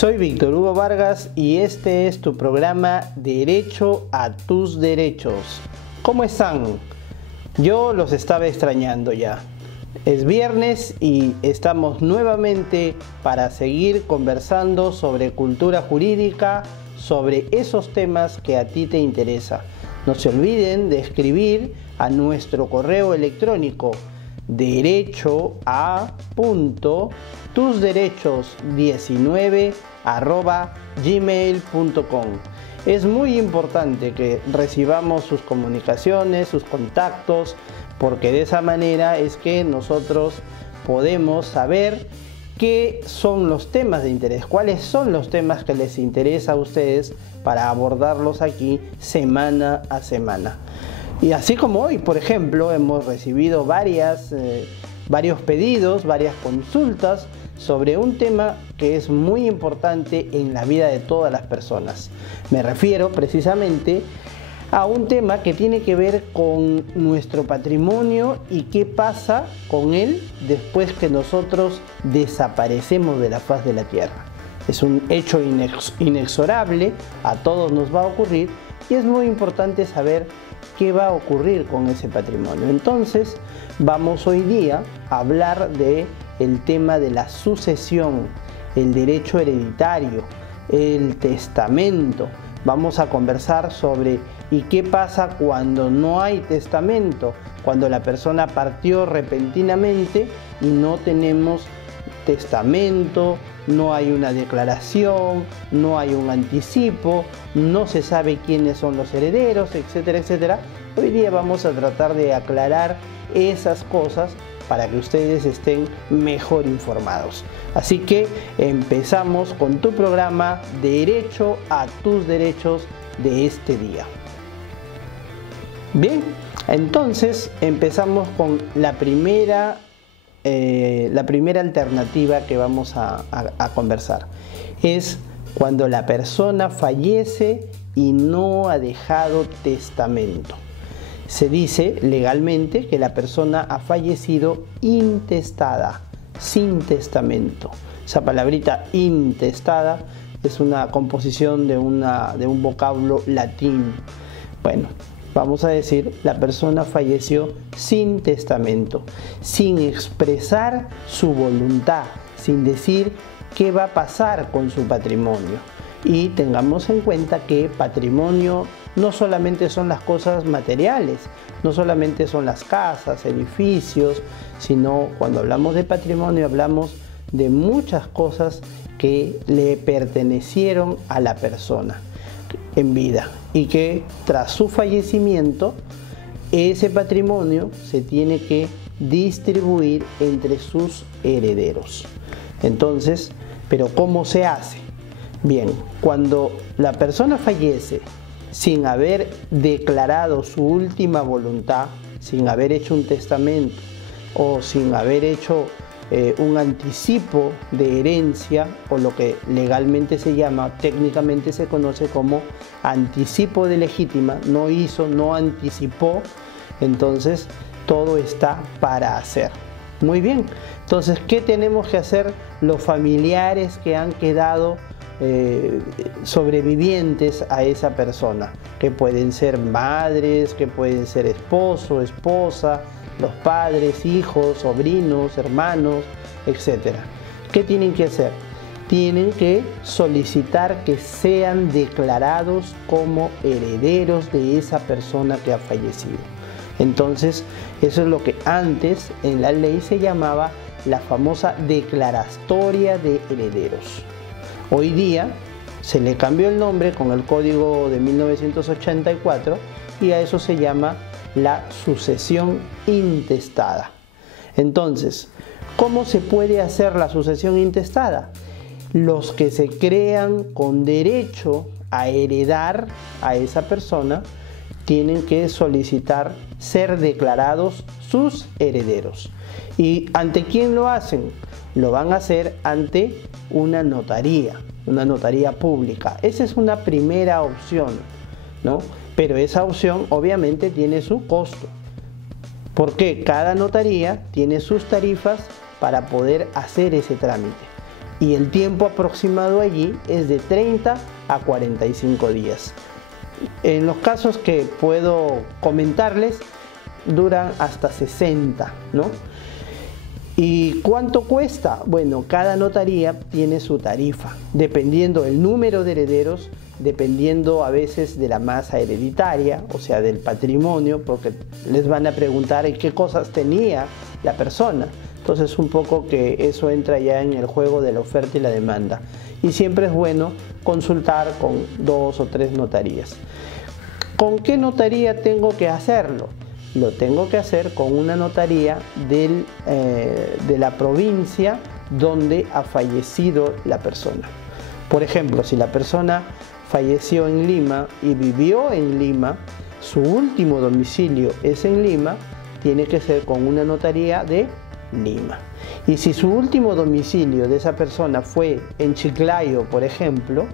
Soy Víctor Hugo Vargas y este es tu programa Derecho a tus derechos. ¿Cómo están? Yo los estaba extrañando ya. Es viernes y estamos nuevamente para seguir conversando sobre cultura jurídica, sobre esos temas que a ti te interesa. No se olviden de escribir a nuestro correo electrónico derecho@tusderechos19@gmail.com. Es muy importante que recibamos sus comunicaciones, sus contactos, porque de esa manera es que nosotros podemos saber qué son los temas de interés, cuáles son los temas que les interesa a ustedes para abordarlos aquí semana a semana. Y así como hoy, por ejemplo, hemos recibido varios pedidos, varias consultas sobre un tema que es muy importante en la vida de todas las personas. Me refiero precisamente a un tema que tiene que ver con nuestro patrimonio y qué pasa con él después que nosotros desaparecemos de la faz de la tierra. Es un hecho inexorable, a todos nos va a ocurrir y es muy importante saber qué va a ocurrir con ese patrimonio. Entonces, vamos hoy día a hablar del tema de la sucesión, el derecho hereditario, el testamento. Vamos a conversar sobre ¿y qué pasa cuando no hay testamento? Cuando la persona partió repentinamente y no tenemos testamento, no hay una declaración, no hay un anticipo, no se sabe quiénes son los herederos, etcétera, etcétera. Hoy día vamos a tratar de aclarar esas cosas para que ustedes estén mejor informados. Así que empezamos con tu programa Derecho a tus derechos de este día. Bien, entonces empezamos con la primera alternativa que vamos a conversar. Es cuando la persona fallece y no ha dejado testamento. Se dice legalmente que la persona ha fallecido intestada, sin testamento. Esa palabrita intestada es una composición de un vocablo latín. Bueno, vamos a decir, la persona falleció sin testamento, sin expresar su voluntad, sin decir qué va a pasar con su patrimonio. Y tengamos en cuenta que patrimonio no solamente son las cosas materiales, no solamente son las casas, edificios, sino cuando hablamos de patrimonio hablamos de muchas cosas que le pertenecieron a la persona en vida y que tras su fallecimiento ese patrimonio se tiene que distribuir entre sus herederos. Entonces, ¿pero cómo se hace? Bien, cuando la persona fallece sin haber declarado su última voluntad, sin haber hecho un testamento o sin haber hecho un anticipo de herencia, o lo que legalmente se llama, técnicamente se conoce como anticipo de legítima, no hizo, no anticipó, entonces todo está para hacer. Muy bien, entonces, ¿qué tenemos que hacer los familiares que han quedado sobrevivientes a esa persona? Que pueden ser madres, que pueden ser esposo, esposa, los padres, hijos, sobrinos, hermanos, etc. ¿Qué tienen que hacer? Tienen que solicitar que sean declarados como herederos de esa persona que ha fallecido. Entonces, eso es lo que antes en la ley se llamaba la famosa declaratoria de herederos. Hoy día se le cambió el nombre con el Código de 1984 y a eso se llama la sucesión intestada. Entonces, ¿cómo se puede hacer la sucesión intestada? Los que se crean con derecho a heredar a esa persona tienen que solicitar ser declarados sus herederos. ¿Y ante quién lo hacen? Lo van a hacer ante una notaría pública. Esa es una primera opción, ¿no? Pero esa opción obviamente tiene su costo, porque cada notaría tiene sus tarifas para poder hacer ese trámite. y el tiempo aproximado allí es de 30 a 45 días. En los casos que puedo comentarles, duran hasta 60, ¿no? ¿Y cuánto cuesta? Bueno, cada notaría tiene su tarifa, dependiendo del número de herederos, dependiendo a veces de la masa hereditaria, o sea, del patrimonio, porque les van a preguntar en qué cosas tenía la persona. Entonces, un poco que eso entra ya en el juego de la oferta y la demanda. Y siempre es bueno consultar con 2 o 3 notarías. ¿Con qué notaría tengo que hacerlo? Lo tengo que hacer con una notaría de la provincia donde ha fallecido la persona. Por ejemplo, si la persona falleció en Lima y vivió en Lima, su último domicilio es en Lima, tiene que ser con una notaría de Lima. Y si su último domicilio de esa persona fue en Chiclayo, por ejemplo,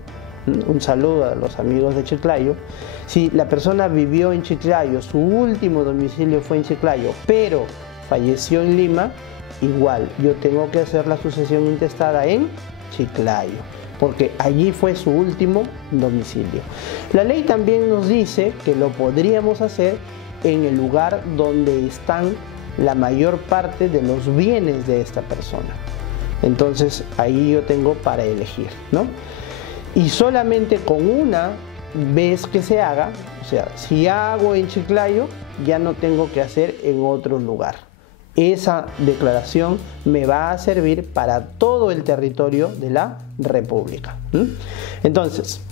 un saludo a los amigos de Chiclayo, si la persona vivió en Chiclayo, su último domicilio fue en Chiclayo, pero falleció en Lima, igual yo tengo que hacer la sucesión intestada en Chiclayo, porque allí fue su último domicilio. La ley también nos dice que lo podríamos hacer en el lugar donde están la mayor parte de los bienes de esta persona. Entonces ahí yo tengo para elegir, ¿no? Y solamente con una vez que se haga, o sea, si hago en Chiclayo, ya no tengo que hacer en otro lugar. Esa declaración me va a servir para todo el territorio de la República. Entonces,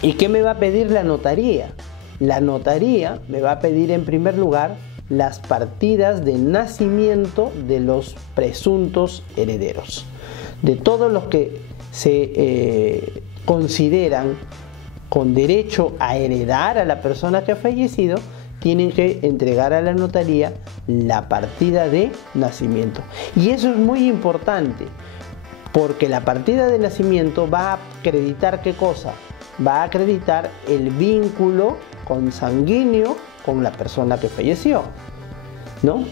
¿y qué me va a pedir la notaría? La notaría me va a pedir en primer lugar las partidas de nacimiento de los presuntos herederos. De todos los que se consideran con derecho a heredar a la persona que ha fallecido, tienen que entregar a la notaría la partida de nacimiento. Y eso es muy importante, porque la partida de nacimiento va a acreditar ¿qué cosa? Va a acreditar el vínculo consanguíneo con la persona que falleció, ¿no?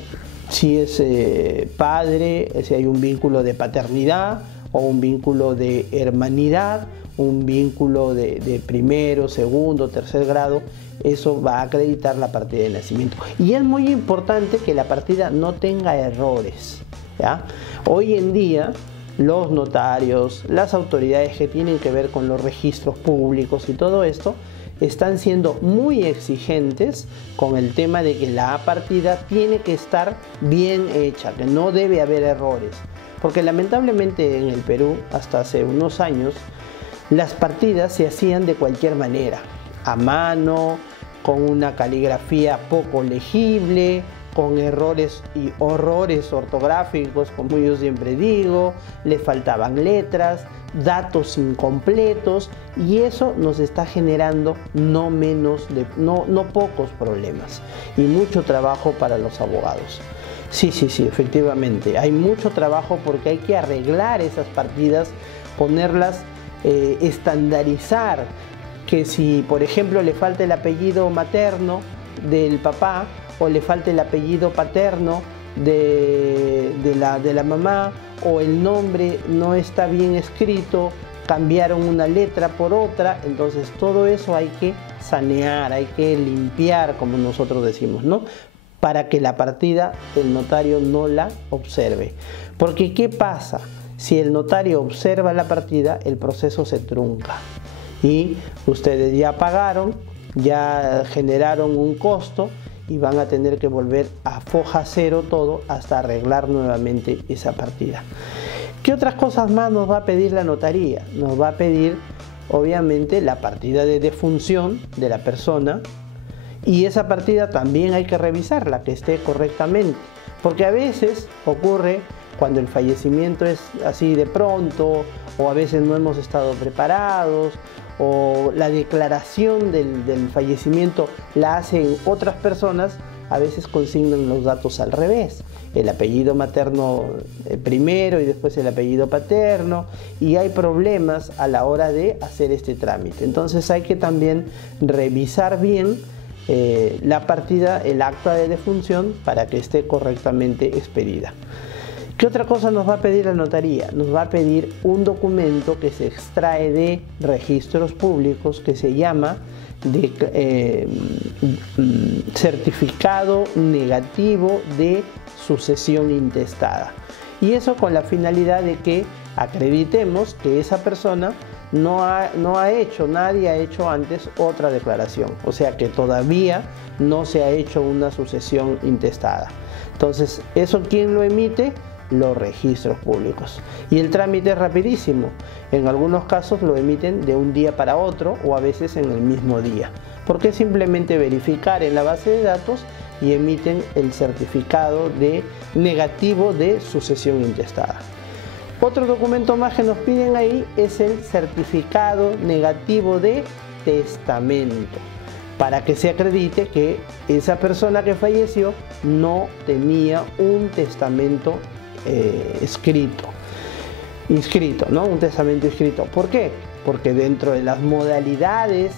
Si es padre, si hay un vínculo de paternidad, o un vínculo de hermanidad, un vínculo de primero, segundo, tercer grado, eso va a acreditar la partida de nacimiento. Y es muy importante que la partida no tenga errores, ¿ya? Hoy en día los notarios, las autoridades que tienen que ver con los registros públicos y todo esto, están siendo muy exigentes con el tema de que la partida tiene que estar bien hecha, que no debe haber errores. Porque lamentablemente en el Perú, hasta hace unos años, las partidas se hacían de cualquier manera, a mano, con una caligrafía poco legible, con errores y horrores ortográficos, como yo siempre digo, le faltaban letras, datos incompletos, y eso nos está generando no pocos problemas y mucho trabajo para los abogados. Sí, efectivamente, hay mucho trabajo porque hay que arreglar esas partidas, ponerlas, estandarizar, que si por ejemplo le falta el apellido materno del papá o le falta el apellido paterno de la mamá, o el nombre no está bien escrito, cambiaron una letra por otra, entonces todo eso hay que sanear, hay que limpiar, como nosotros decimos, ¿no? Para que la partida el notario no la observe. Porque ¿qué pasa? Si el notario observa la partida, el proceso se trunca y ustedes ya pagaron, ya generaron un costo y van a tener que volver a foja cero todo hasta arreglar nuevamente esa partida. ¿Qué otras cosas más nos va a pedir la notaría? Nos va a pedir obviamente la partida de defunción de la persona, y esa partida también hay que revisarla, que esté correctamente, porque a veces ocurre cuando el fallecimiento es así de pronto, o a veces no hemos estado preparados, o la declaración del fallecimiento la hacen otras personas, a veces consignan los datos al revés, el apellido materno primero y después el apellido paterno, y hay problemas a la hora de hacer este trámite. Entonces hay que también revisar bien la partida, el acta de defunción, para que esté correctamente expedida. ¿Qué otra cosa nos va a pedir la notaría? Nos va a pedir un documento que se extrae de registros públicos que se llama certificado negativo de sucesión intestada. Y eso con la finalidad de que acreditemos que esa persona nadie ha hecho antes otra declaración. O sea que todavía no se ha hecho una sucesión intestada. Entonces, ¿eso quién lo emite? Los registros públicos. Y el trámite es rapidísimo. En algunos casos lo emiten de un día para otro o a veces en el mismo día. Porque es simplemente verificar en la base de datos y emiten el certificado negativo de sucesión intestada. Otro documento más que nos piden ahí es el certificado negativo de testamento, para que se acredite que esa persona que falleció no tenía un testamento inscrito, ¿no? Un testamento inscrito. ¿Por qué? Porque dentro de las modalidades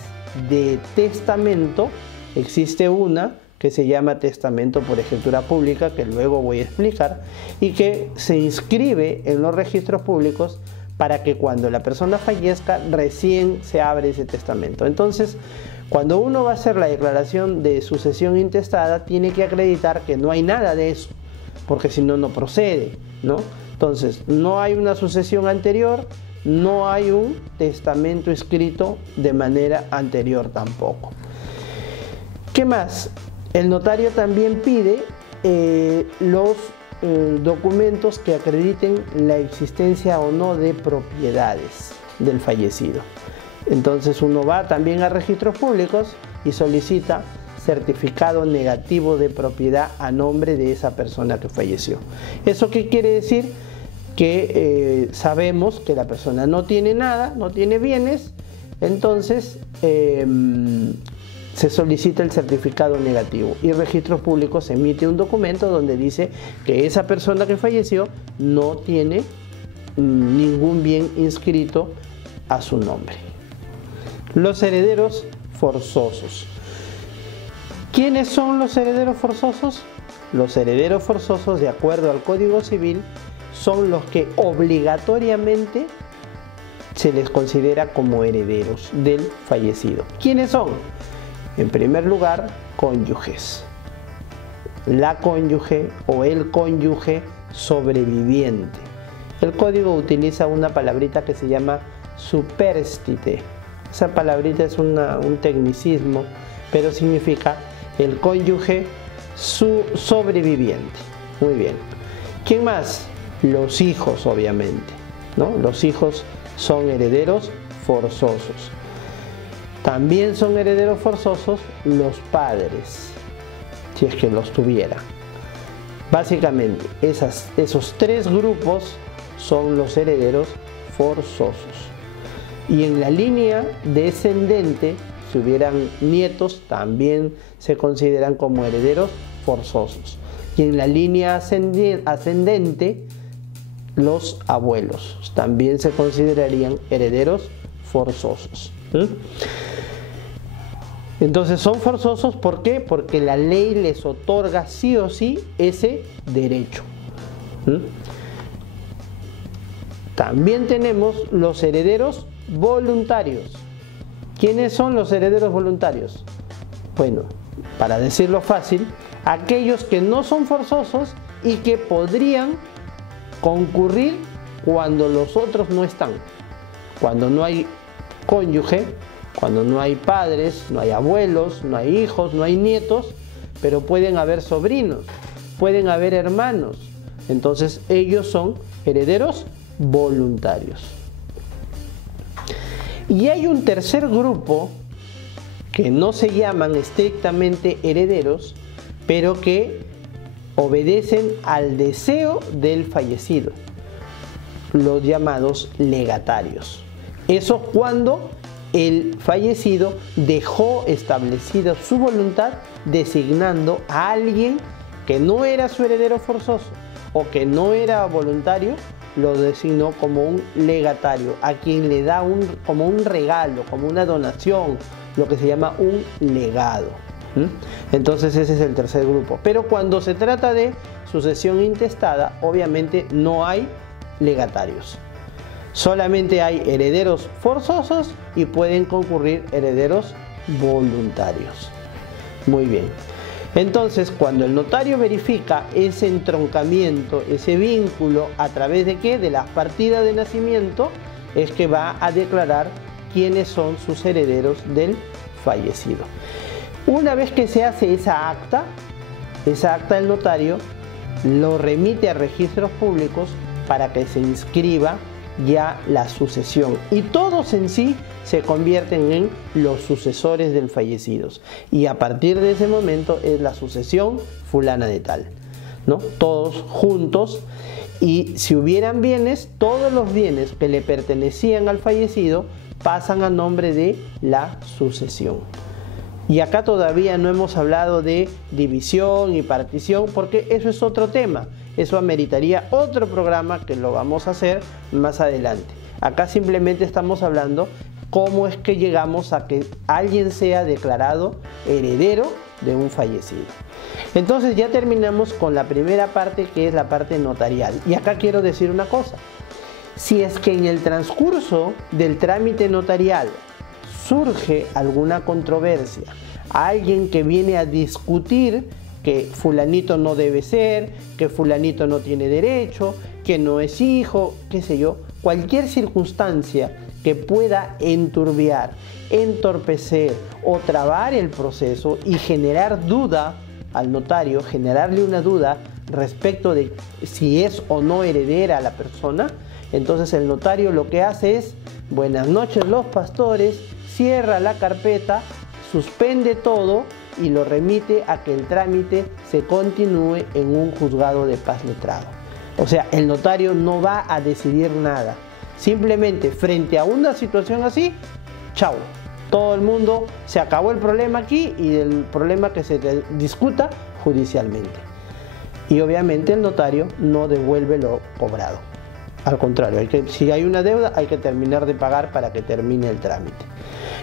de testamento existe una que se llama testamento por escritura pública, que luego voy a explicar, y que se inscribe en los registros públicos para que cuando la persona fallezca recién se abre ese testamento. Entonces, cuando uno va a hacer la declaración de sucesión intestada, tiene que acreditar que no hay nada de eso, porque si no, no procede, ¿no? Entonces, no hay una sucesión anterior, no hay un testamento escrito de manera anterior tampoco. ¿Qué más? El notario también pide los documentos que acrediten la existencia o no de propiedades del fallecido. Entonces uno va también a registros públicos y solicita certificado negativo de propiedad a nombre de esa persona que falleció. ¿Eso qué quiere decir? Que sabemos que la persona no tiene nada, no tiene bienes, entonces se solicita el certificado negativo y registros públicos emite un documento donde dice que esa persona que falleció no tiene ningún bien inscrito a su nombre. Los herederos forzosos. ¿Quiénes son los herederos forzosos? Los herederos forzosos, de acuerdo al Código Civil, son los que obligatoriamente se les considera como herederos del fallecido. ¿Quiénes son? En primer lugar, cónyuges. La cónyuge o el cónyuge sobreviviente. El código utiliza una palabrita que se llama supérstite. Esa palabrita es un tecnicismo, pero significa el cónyuge sobreviviente. Muy bien. ¿Quién más? Los hijos, obviamente, ¿no? Los hijos son herederos forzosos. También son herederos forzosos los padres, si es que los tuviera. Básicamente, esos tres grupos son los herederos forzosos. Y en la línea descendente, si hubieran nietos, también se consideran como herederos forzosos. Y en la línea ascendente, los abuelos también se considerarían herederos forzosos. Entonces son forzosos, ¿por qué? Porque la ley les otorga sí o sí ese derecho. También tenemos los herederos voluntarios. ¿Quiénes son los herederos voluntarios? Bueno, para decirlo fácil, aquellos que no son forzosos y que podrían concurrir cuando los otros no están. Cuando no hay cónyuge, cuando no hay padres, no hay abuelos, no hay hijos, no hay nietos, pero pueden haber sobrinos, pueden haber hermanos. Entonces ellos son herederos voluntarios. Y hay un tercer grupo que no se llaman estrictamente herederos, pero que obedecen al deseo del fallecido, los llamados legatarios. Eso cuando el fallecido dejó establecida su voluntad designando a alguien que no era su heredero forzoso o que no era voluntario, lo designó como un legatario, a quien le da como un regalo, como una donación, lo que se llama un legado. Entonces ese es el tercer grupo. Pero cuando se trata de sucesión intestada, obviamente no hay legatarios. Solamente hay herederos forzosos y pueden concurrir herederos voluntarios. Muy bien. Entonces, cuando el notario verifica ese entroncamiento, ese vínculo, ¿a través de qué? De las partidas de nacimiento, es que va a declarar quiénes son sus herederos del fallecido. Una vez que se hace esa acta del notario lo remite a registros públicos para que se inscriba ya la sucesión, y todos en sí se convierten en los sucesores del fallecido, y a partir de ese momento es la sucesión fulana de tal, ¿no? Todos juntos, y si hubieran bienes, todos los bienes que le pertenecían al fallecido pasan a nombre de la sucesión. Y acá todavía no hemos hablado de división y partición, porque eso es otro tema. Eso ameritaría otro programa que lo vamos a hacer más adelante. Acá simplemente estamos hablando cómo es que llegamos a que alguien sea declarado heredero de un fallecido. Entonces ya terminamos con la primera parte, que es la parte notarial. Y acá quiero decir una cosa. Si es que en el transcurso del trámite notarial surge alguna controversia, alguien que viene a discutir que fulanito no debe ser, que fulanito no tiene derecho, que no es hijo, qué sé yo, cualquier circunstancia que pueda enturbiar, entorpecer o trabar el proceso y generar duda al notario, generarle una duda respecto de si es o no heredera a la persona, entonces el notario lo que hace es: buenas noches los pastores, cierra la carpeta, suspende todo y lo remite a que el trámite se continúe en un juzgado de paz letrado. O sea, el notario no va a decidir nada. Simplemente frente a una situación así, chao. Todo el mundo, se acabó el problema aquí y el problema que se discuta judicialmente. Y obviamente el notario no devuelve lo cobrado. Al contrario, si hay una deuda, hay que terminar de pagar para que termine el trámite.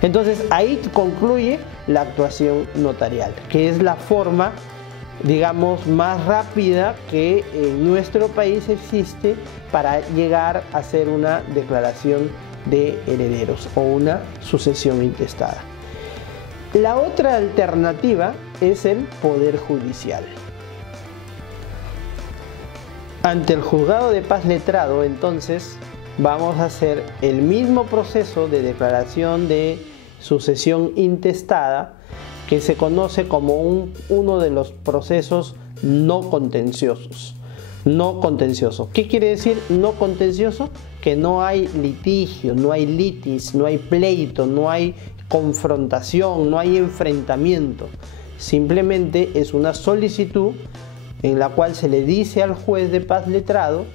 Entonces ahí concluye la actuación notarial, que es la forma, digamos, más rápida que en nuestro país existe para llegar a hacer una declaración de herederos o una sucesión intestada. La otra alternativa es el Poder Judicial. Ante el juzgado de paz letrado, entonces, vamos a hacer el mismo proceso de declaración de sucesión intestada, que se conoce como uno de los procesos no contenciosos. No contencioso. ¿Qué quiere decir no contencioso? Que no hay litigio, no hay litis, no hay pleito, no hay confrontación, no hay enfrentamiento. Simplemente es una solicitud en la cual se le dice al juez de paz letrado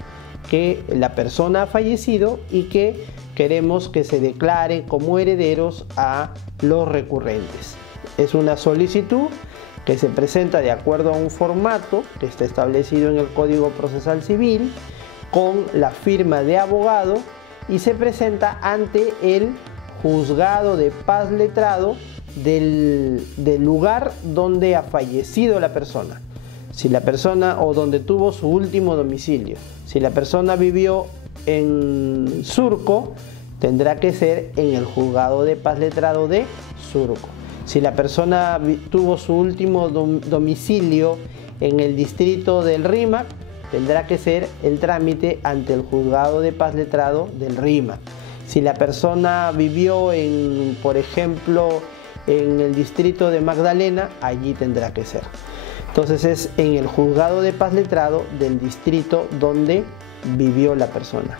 que la persona ha fallecido y que queremos que se declare como herederos a los recurrentes. Es una solicitud que se presenta de acuerdo a un formato que está establecido en el Código Procesal Civil, con la firma de abogado, y se presenta ante el juzgado de paz letrado del lugar donde ha fallecido la persona. Si la persona, o donde tuvo su último domicilio. Si la persona vivió en Surco, tendrá que ser en el juzgado de paz letrado de Surco. Si la persona tuvo su último domicilio en el distrito del RIMAC, tendrá que ser el trámite ante el juzgado de paz letrado del RIMAC. Si la persona vivió por ejemplo, en el distrito de Magdalena, allí tendrá que ser. Entonces es en el juzgado de paz letrado del distrito donde vivió la persona.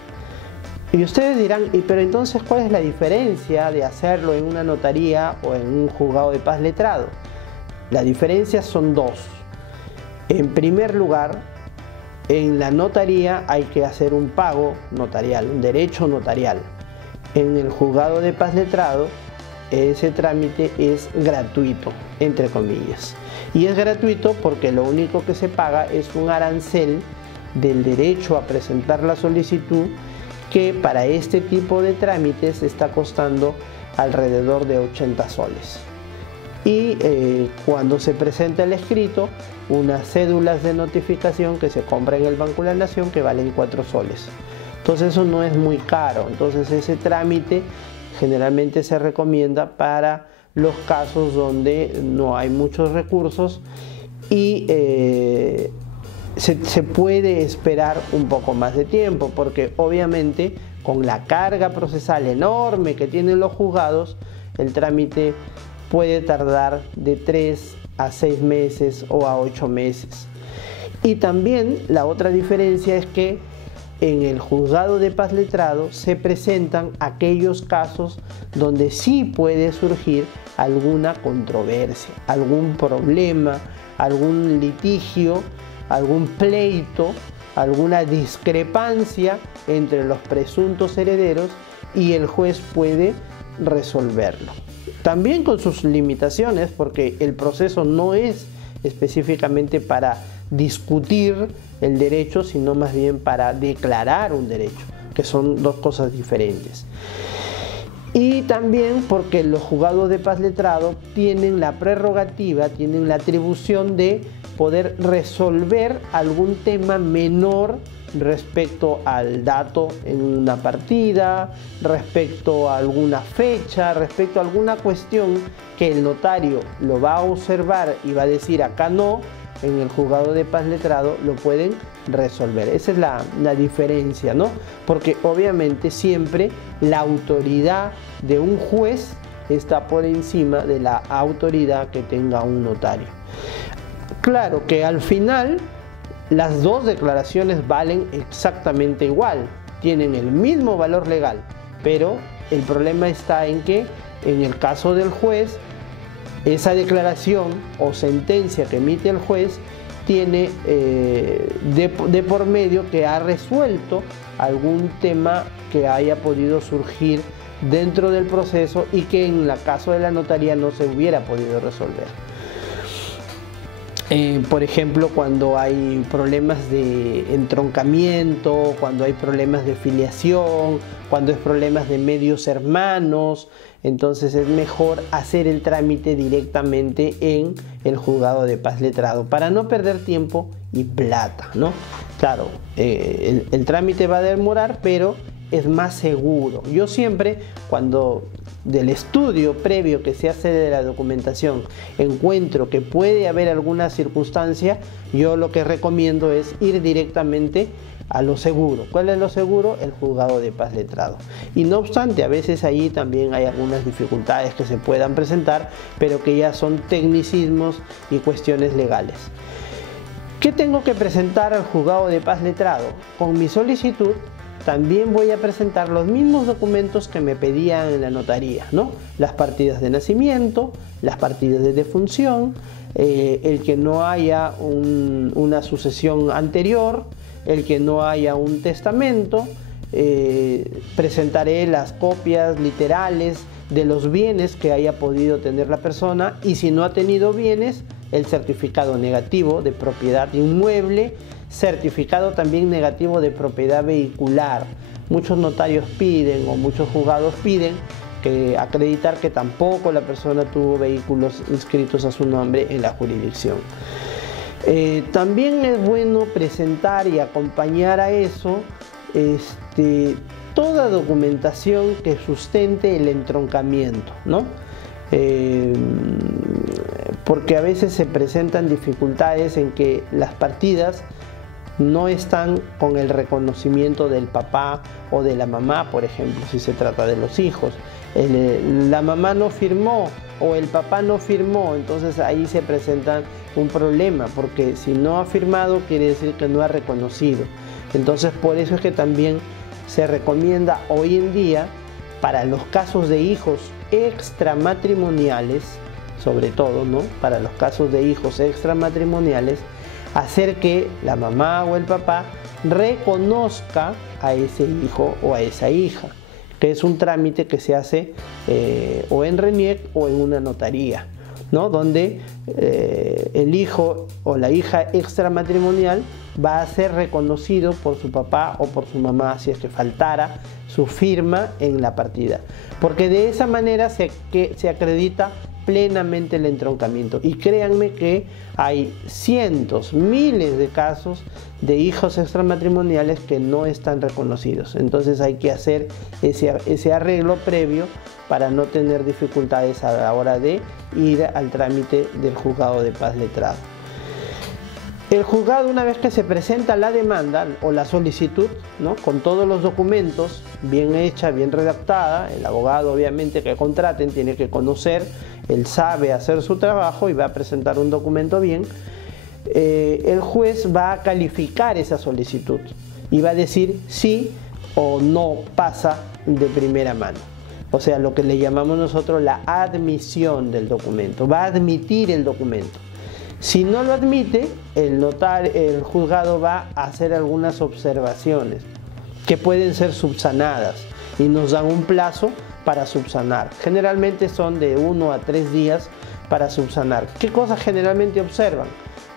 Y ustedes dirán, pero entonces ¿cuál es la diferencia de hacerlo en una notaría o en un juzgado de paz letrado? La diferencia son dos. En primer lugar, en la notaría hay que hacer un pago notarial, un derecho notarial. En el juzgado de paz letrado, ese trámite es gratuito, entre comillas. Y es gratuito porque lo único que se paga es un arancel del derecho a presentar la solicitud, que para este tipo de trámites está costando alrededor de 80 soles. y cuando se presenta el escrito, unas cédulas de notificación que se compra en el Banco de la Nación que valen 4 soles. Entonces eso no es muy caro. Entonces ese trámite generalmente se recomienda para los casos donde no hay muchos recursos y se puede esperar un poco más de tiempo, porque obviamente con la carga procesal enorme que tienen los juzgados, el trámite puede tardar de 3 a 6 meses o a 8 meses. Y también la otra diferencia es que en el juzgado de paz letrado se presentan aquellos casos donde sí puede surgir alguna controversia, algún problema, algún litigio, algún pleito, alguna discrepancia entre los presuntos herederos, y el juez puede resolverlo. También con sus limitaciones, porque el proceso no es específicamente para discutir el derecho, sino más bien para declarar un derecho, que son dos cosas diferentes. Y también porque los juzgados de paz letrado tienen la prerrogativa, tienen la atribución de poder resolver algún tema menor respecto al dato en una partida, respecto a alguna fecha, respecto a alguna cuestión que el notario lo va a observar y va a decir acá no. En el juzgado de paz letrado lo pueden resolver. Esa es la diferencia, ¿no? Porque obviamente siempre la autoridad de un juez está por encima de la autoridad que tenga un notario. Claro que al final las dos declaraciones valen exactamente igual, tienen el mismo valor legal, pero el problema está en que en el caso del juez, esa declaración o sentencia que emite el juez tiene de por medio que ha resuelto algún tema que haya podido surgir dentro del proceso y que en el caso de la notaría no se hubiera podido resolver. Por ejemplo, cuando hay problemas de entroncamiento, cuando hay problemas de filiación, cuando hay problemas de medios hermanos, entonces es mejor hacer el trámite directamente en el juzgado de paz letrado para no perder tiempo y plata, ¿no? Claro, el trámite va a demorar, pero es más seguro. Yo siempre, cuando del estudio previo que se hace de la documentación encuentro que puede haber alguna circunstancia, yo lo que recomiendo es ir directamente a lo seguro. ¿Cuál es lo seguro? El juzgado de paz letrado. Y no obstante, a veces allí también hay algunas dificultades que se puedan presentar, pero que ya son tecnicismos y cuestiones legales. ¿Qué tengo que presentar al juzgado de paz letrado? Con mi solicitud también voy a presentar los mismos documentos que me pedían en la notaría, ¿no? Las partidas de nacimiento, las partidas de defunción, el que no haya una sucesión anterior, el que no haya un testamento. Presentaré las copias literales de los bienes que haya podido tener la persona, y si no ha tenido bienes, el certificado negativo de propiedad inmueble, certificado también negativo de propiedad vehicular. Muchos notarios piden, o muchos juzgados piden, que acreditar que tampoco la persona tuvo vehículos inscritos a su nombre en la jurisdicción. También es bueno presentar y acompañar a eso toda documentación que sustente el entroncamiento, ¿no? Porque a veces se presentan dificultades en que las partidas no están con el reconocimiento del papá o de la mamá, por ejemplo, si se trata de los hijos. La mamá no firmó o el papá no firmó, entonces ahí se presenta un problema, porque si no ha firmado quiere decir que no ha reconocido. Entonces por eso es que también se recomienda hoy en día, para los casos de hijos extramatrimoniales, sobre todo, ¿no? Para los casos de hijos extramatrimoniales, hacer que la mamá o el papá reconozca a ese hijo o a esa hija, que es un trámite que se hace o en RENIEC o en una notaría, ¿no? Donde el hijo o la hija extramatrimonial va a ser reconocido por su papá o por su mamá, si es que faltara su firma en la partida, porque de esa manera se acredita plenamente el entroncamiento. Y créanme que hay cientos, miles de casos de hijos extramatrimoniales que no están reconocidos. Entonces hay que hacer ese arreglo previo para no tener dificultades a la hora de ir al trámite del juzgado de paz letrado. El juzgado, una vez que se presenta la demanda o la solicitud, ¿no?, con todos los documentos bien hecha, bien redactada, el abogado obviamente que contraten tiene que conocer, él sabe hacer su trabajo y va a presentar un documento bien, el juez va a calificar esa solicitud y va a decir sí o no pasa de primera mano. O sea, lo que le llamamos nosotros la admisión del documento, va a admitir el documento. Si no lo admite, el juzgado va a hacer algunas observaciones que pueden ser subsanadas y nos dan un plazo para subsanar. Generalmente son de 1 a 3 días para subsanar. ¿Qué cosas generalmente observan?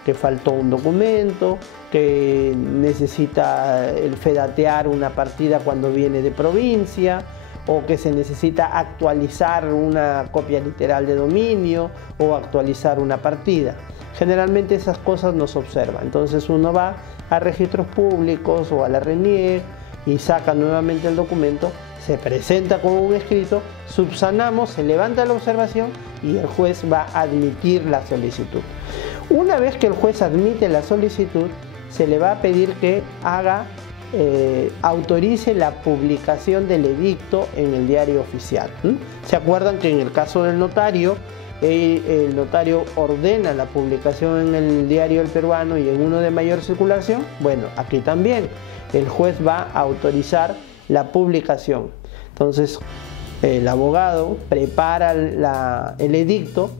Que faltó un documento, que necesita el fedatear una partida cuando viene de provincia, o que se necesita actualizar una copia literal de dominio o actualizar una partida. Generalmente esas cosas nos observan. Entonces uno va a registros públicos o a la RENIEC y saca nuevamente el documento, se presenta con un escrito, subsanamos, se levanta la observación y el juez va a admitir la solicitud. Una vez que el juez admite la solicitud, se le va a pedir que autorice la publicación del edicto en el diario oficial. ¿Se acuerdan que en el caso del notario, el notario ordena la publicación en el diario El Peruano y en uno de mayor circulación? Bueno, aquí también el juez va a autorizar la publicación. Entonces el abogado prepara el edicto,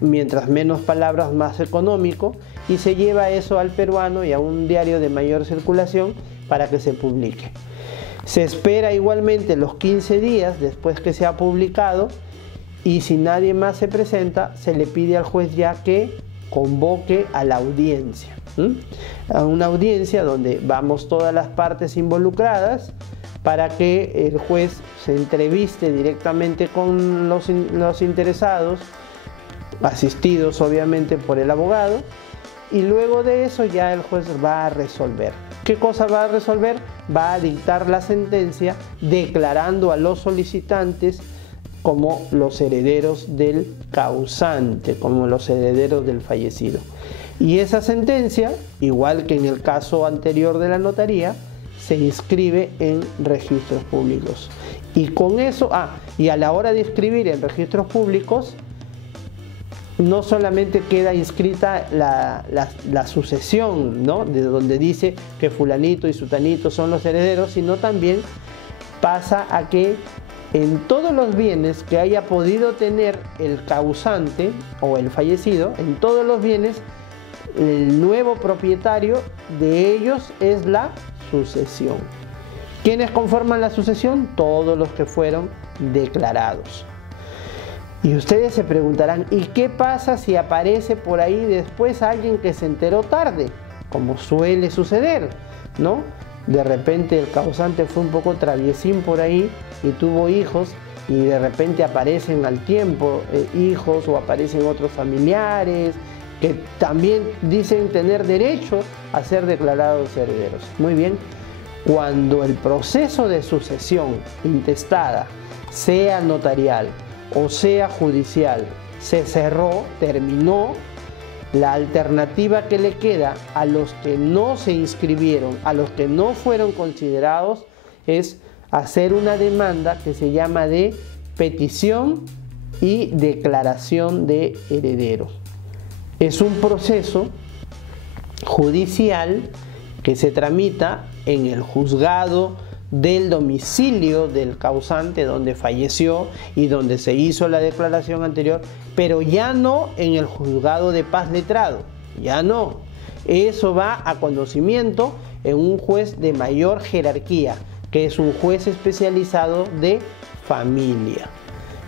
mientras menos palabras más económico, y se lleva eso al Peruano y a un diario de mayor circulación para que se publique. Se espera igualmente los 15 días después que se ha publicado, y si nadie más se presenta, se le pide al juez ya que convoque a la audiencia. A una audiencia donde vamos todas las partes involucradas para que el juez se entreviste directamente con los interesados, asistidos obviamente por el abogado, y luego de eso ya el juez va a resolver. ¿Qué cosa va a resolver? Va a dictar la sentencia declarando a los solicitantes como los herederos del causante, como los herederos del fallecido. Y esa sentencia, igual que en el caso anterior de la notaría, se inscribe en registros públicos. Y con eso, y a la hora de inscribir en registros públicos, no solamente queda inscrita la sucesión, ¿no?, de donde dice que fulanito y sutanito son los herederos, sino también pasa a que en todos los bienes que haya podido tener el causante o el fallecido, en todos los bienes, el nuevo propietario de ellos es la sucesión. ¿Quiénes conforman la sucesión? Todos los que fueron declarados. Y ustedes se preguntarán, ¿y qué pasa si aparece por ahí después alguien que se enteró tarde? Como suele suceder, ¿no? De repente el causante fue un poco traviesín por ahí y tuvo hijos, y de repente aparecen al tiempo hijos, o aparecen otros familiares que también dicen tener derecho a ser declarados herederos. Muy bien, cuando el proceso de sucesión intestada, sea notarial o sea judicial, se cerró, terminó, la alternativa que le queda a los que no se inscribieron, a los que no fueron considerados, es hacer una demanda que se llama de petición y declaración de heredero. Es un proceso judicial que se tramita en el juzgado del domicilio del causante donde falleció y donde se hizo la declaración anterior, pero ya no en el juzgado de paz letrado, ya no. Eso va a conocimiento en un juez de mayor jerarquía, que es un juez especializado de familia.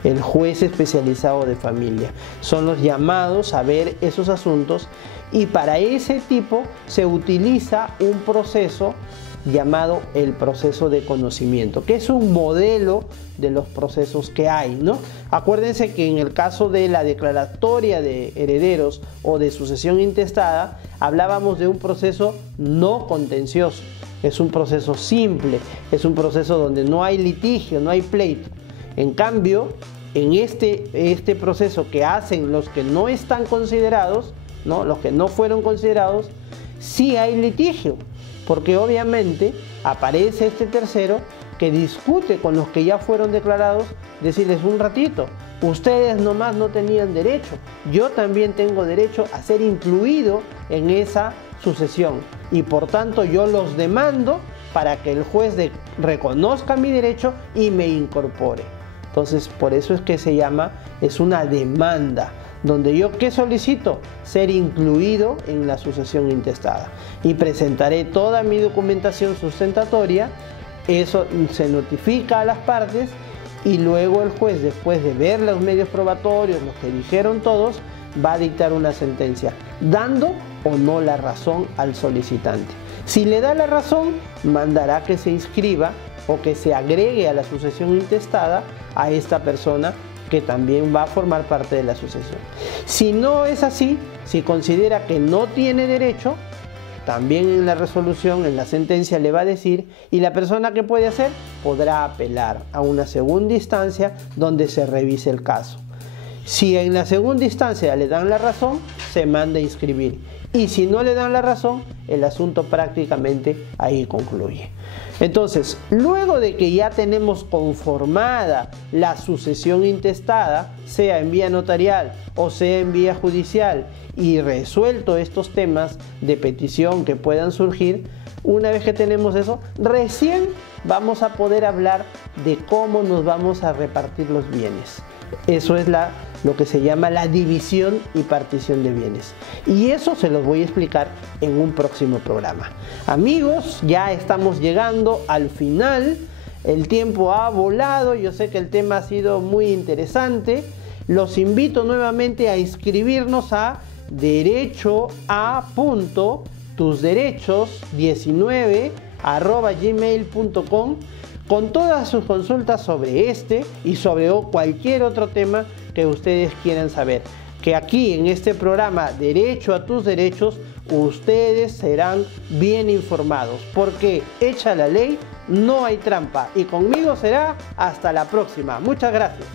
El juez especializado de familia son los llamados a ver esos asuntos, y para ese tipo se utiliza un proceso llamado el proceso de conocimiento, que es un modelo de los procesos que hay, ¿no? Acuérdense que en el caso de la declaratoria de herederos o de sucesión intestada, hablábamos de un proceso no contencioso. Es un proceso simple, es un proceso donde no hay litigio, no hay pleito. En cambio, en este proceso que hacen los que no están considerados, ¿no? Los que no fueron considerados, sí hay litigio, porque obviamente aparece este tercero que discute con los que ya fueron declarados, decirles un ratito, ustedes nomás no tenían derecho, yo también tengo derecho a ser incluido en esa sucesión y por tanto yo los demando para que el juez reconozca mi derecho y me incorpore. Entonces por eso es que es una demanda, donde yo ¿qué solicito? Ser incluido en la sucesión intestada y presentaré toda mi documentación sustentatoria, eso se notifica a las partes y luego el juez, después de ver los medios probatorios, los que dijeron todos, va a dictar una sentencia, dando o no la razón al solicitante. Si le da la razón, mandará que se inscriba o que se agregue a la sucesión intestada a esta persona que también va a formar parte de la sucesión. Si no es así, si considera que no tiene derecho, también en la resolución, en la sentencia le va a decir, y la persona que puede hacer, podrá apelar a una segunda instancia donde se revise el caso. Si en la segunda instancia le dan la razón, se manda a inscribir. Y si no le dan la razón, el asunto prácticamente ahí concluye. Entonces, luego de que ya tenemos conformada la sucesión intestada, sea en vía notarial o sea en vía judicial, y resuelto estos temas de petición que puedan surgir, una vez que tenemos eso, recién vamos a poder hablar de cómo nos vamos a repartir los bienes. Eso es lo que se llama la división y partición de bienes. Y eso se los voy a explicar en un próximo programa. Amigos, ya estamos llegando al final. El tiempo ha volado. Yo sé que el tema ha sido muy interesante. Los invito nuevamente a inscribirnos a derechoa.tusderechos19@gmail.com con todas sus consultas sobre este y sobre cualquier otro tema que ustedes quieran saber. Que aquí en este programa Derecho a tus Derechos, ustedes serán bien informados, porque hecha la ley no hay trampa. Y conmigo será hasta la próxima. Muchas gracias.